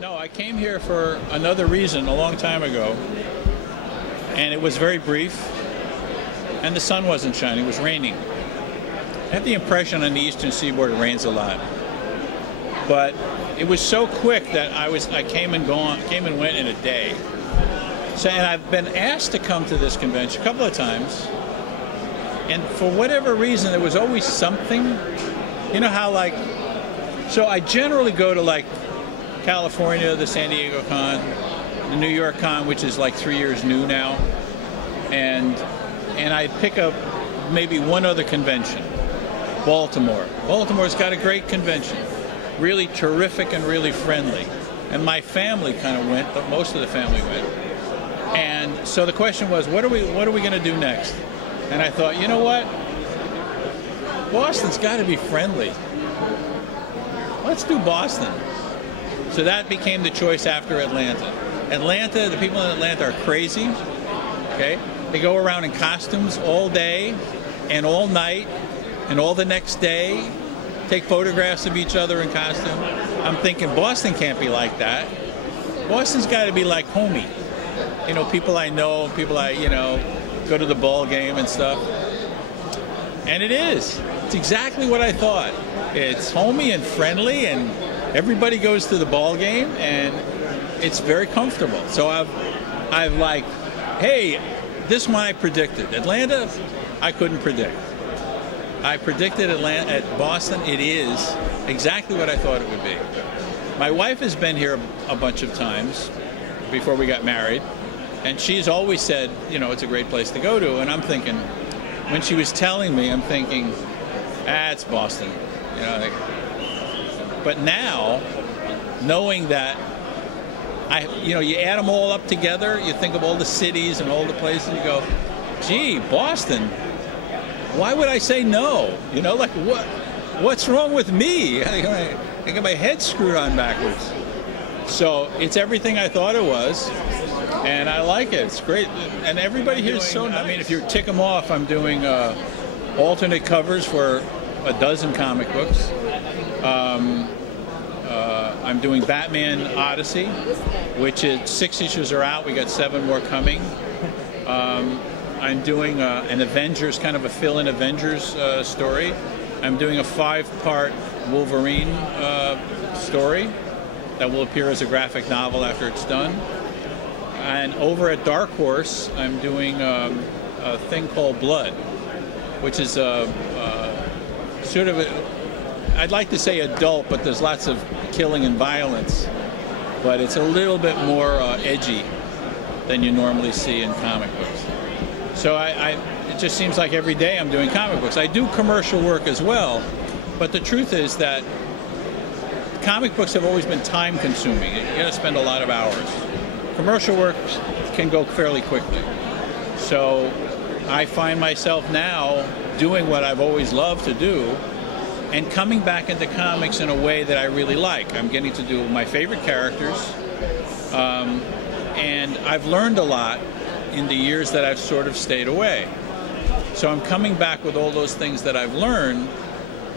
No, I came here for another reason a long time ago, and it was very brief, and the sun wasn't shining, it was raining. I have the impression on the eastern seaboard it rains a lot. But it was so quick that I came and went in a day. So, and I've been asked to come to this convention a couple of times, and for whatever reason, there was always something. You know how so I generally go to California, the San Diego Con, the New York Con, which is 3 years new now, and I pick up maybe one other convention, Baltimore. Baltimore's got a great convention, really terrific and really friendly, and my family kind of went, but most of the family went. And so the question was, what are we going to do next? And I thought, you know what? Boston's got to be friendly. Let's do Boston. So that became the choice after Atlanta. Atlanta, the people in Atlanta are crazy. Okay? They go around in costumes all day and all night and all the next day, take photographs of each other in costume. I'm thinking Boston can't be like that. Boston's got to be like homey. You know, people I know, people I, go to the ball game and stuff. And it is. It's exactly what I thought. It's homey and friendly, and everybody goes to the ball game, and it's very comfortable. So I've hey, this one I predicted. Atlanta, I couldn't predict. I predicted Atlanta at Boston. It is exactly what I thought it would be. My wife has been here a bunch of times before we got married, and she's always said, it's a great place to go to. And I'm thinking, when she was telling me, I'm thinking, it's Boston. But now, knowing that, you add them all up together, you think of all the cities and all the places, you go, gee, Boston, why would I say no? What's wrong with me? I got my head screwed on backwards. So it's everything I thought it was, and I like it. It's great. And everybody here is so nice. I mean, if you tick them off, I'm doing alternate covers for a dozen comic books. I'm doing Batman Odyssey, which is 6 issues are out. We got 7 more coming. I'm doing an Avengers, kind of a fill-in Avengers story. I'm doing a 5-part Wolverine story that will appear as a graphic novel after it's done. And over at Dark Horse, I'm doing a thing called Blood, which is sort of I'd like to say adult, but there's lots of killing and violence. But it's a little bit more edgy than you normally see in comic books. So it just seems like every day I'm doing comic books. I do commercial work as well, but the truth is that comic books have always been time consuming. You got to spend a lot of hours. Commercial work can go fairly quickly. So I find myself now doing what I've always loved to do and coming back into comics in a way that I really like. I'm getting to do my favorite characters, and I've learned a lot in the years that I've sort of stayed away. So I'm coming back with all those things that I've learned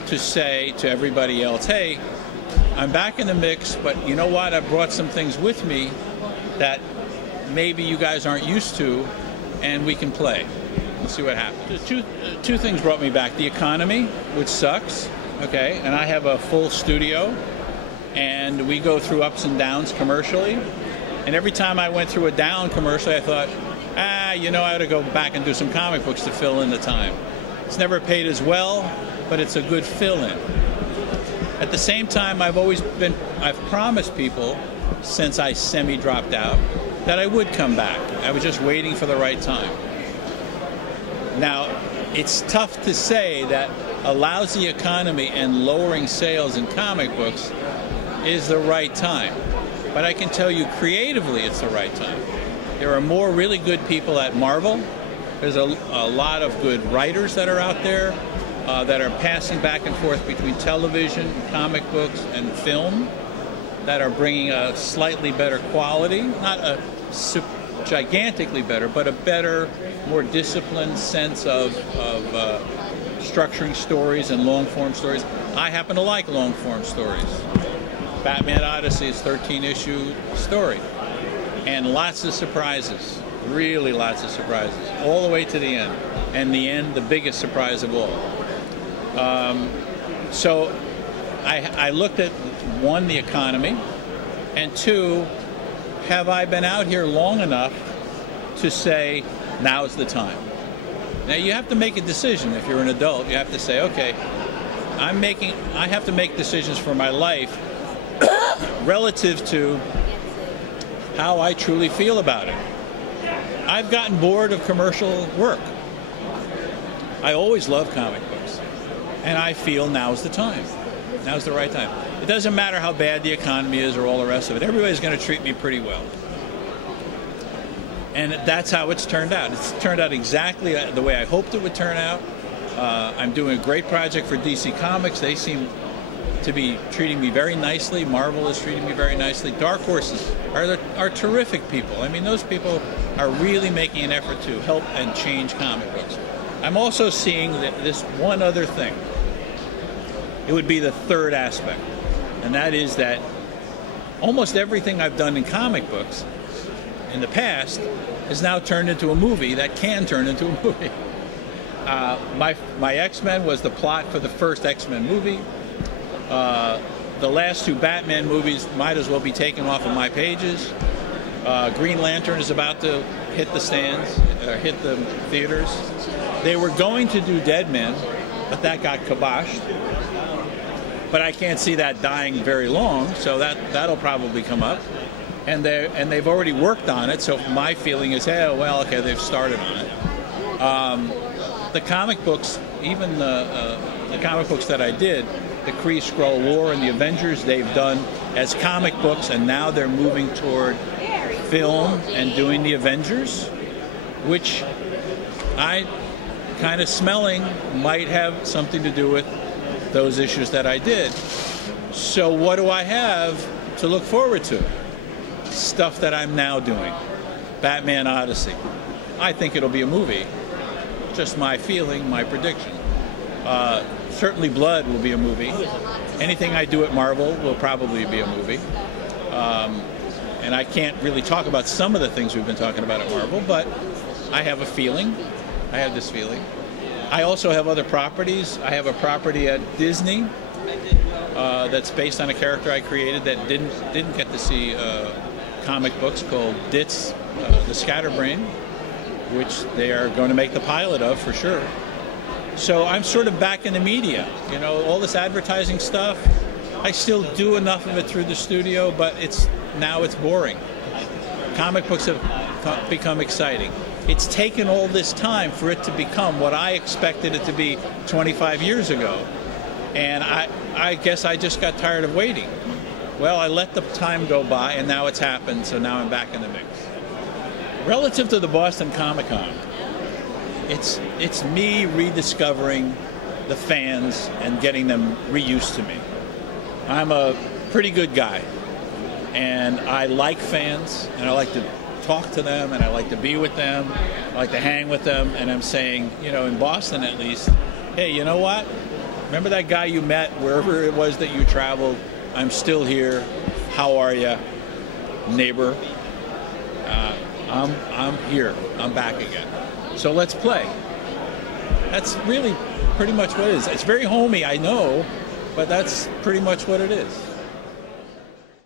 to say to everybody else, hey, I'm back in the mix, but you know what? I brought some things with me that maybe you guys aren't used to, and we can play. Let's see what happens. Two things brought me back. The economy, which sucks, okay, and I have a full studio, and we go through ups and downs commercially, and every time I went through a down commercially, I thought, I ought to go back and do some comic books to fill in the time. It's never paid as well, but it's a good fill-in. At the same time, I've promised people since I semi-dropped out that I would come back. I was just waiting for the right time. Now, it's tough to say that a lousy economy and lowering sales in comic books is the right time. But I can tell you creatively it's the right time. There are more really good people at Marvel. There's a lot of good writers that are out there that are passing back and forth between television, comic books, and film that are bringing a slightly better quality, not a gigantically better, but a better, more disciplined sense of structuring stories and long-form stories. I happen to like long-form stories. Batman Odyssey is 13-issue story. And lots of surprises, really lots of surprises, all the way to the end. And the end, the biggest surprise of all. So I looked at, one, the economy, and two, have I been out here long enough to say, now's the time? Now, you have to make a decision. If you're an adult, you have to say, okay, I have to make decisions for my life relative to how I truly feel about it. I've gotten bored of commercial work. I always loved comic books. And I feel now's the time. Now's the right time. It doesn't matter how bad the economy is or all the rest of it. Everybody's going to treat me pretty well. And that's how it's turned out. It's turned out exactly the way I hoped it would turn out. I'm doing a great project for DC Comics. They seem to be treating me very nicely. Marvel is treating me very nicely. Dark Horses are terrific people. I mean, those people are really making an effort to help and change comic books. I'm also seeing this one other thing. It would be the third aspect, and that is that almost everything I've done in comic books in the past is now turned into a movie that can turn into a movie. My X-Men was the plot for the first X-Men movie. The last two Batman movies might as well be taken off of my pages. Green Lantern is about to hit the stands, hit the theaters. They were going to do Dead Men, but that got kiboshed. But I can't see that dying very long, so that'll probably come up. And they've already worked on it, so my feeling is, hey, well, okay, they've started on it. The comic books, even the comic books that I did, the Kree Skrull War and the Avengers, they've done as comic books, and now they're moving toward film and doing the Avengers, which I kind of smelling might have something to do with those issues that I did. So what do I have to look forward to? Stuff that I'm now doing. Batman Odyssey. I think it'll be a movie. Just my feeling, my prediction. Certainly Blood will be a movie. Anything I do at Marvel will probably be a movie. And I can't really talk about some of the things we've been talking about at Marvel, but I have a feeling. I have this feeling. I also have other properties. I have a property at Disney that's based on a character I created that didn't get to see comic books, called Ditz, the Scatterbrain, which they are going to make the pilot of for sure. So I'm sort of back in the media. You know, all this advertising stuff, I still do enough of it through the studio, but now it's boring. Comic books have become exciting. It's taken all this time for it to become what I expected it to be 25 years ago. And I guess I just got tired of waiting. Well, I let the time go by, and now it's happened, so now I'm back in the mix. Relative to the Boston Comic Con, it's me rediscovering the fans and getting them reused to me. I'm a pretty good guy, and I like fans, and I like to talk to them, and I like to be with them, I like to hang with them, and I'm saying, you know, in Boston at least, hey, you know what? Remember that guy you met wherever it was that you traveled? I'm still here. How are you, neighbor? I'm here. I'm back again. So let's play. That's really pretty much what it is. It's very homey, I know, but that's pretty much what it is.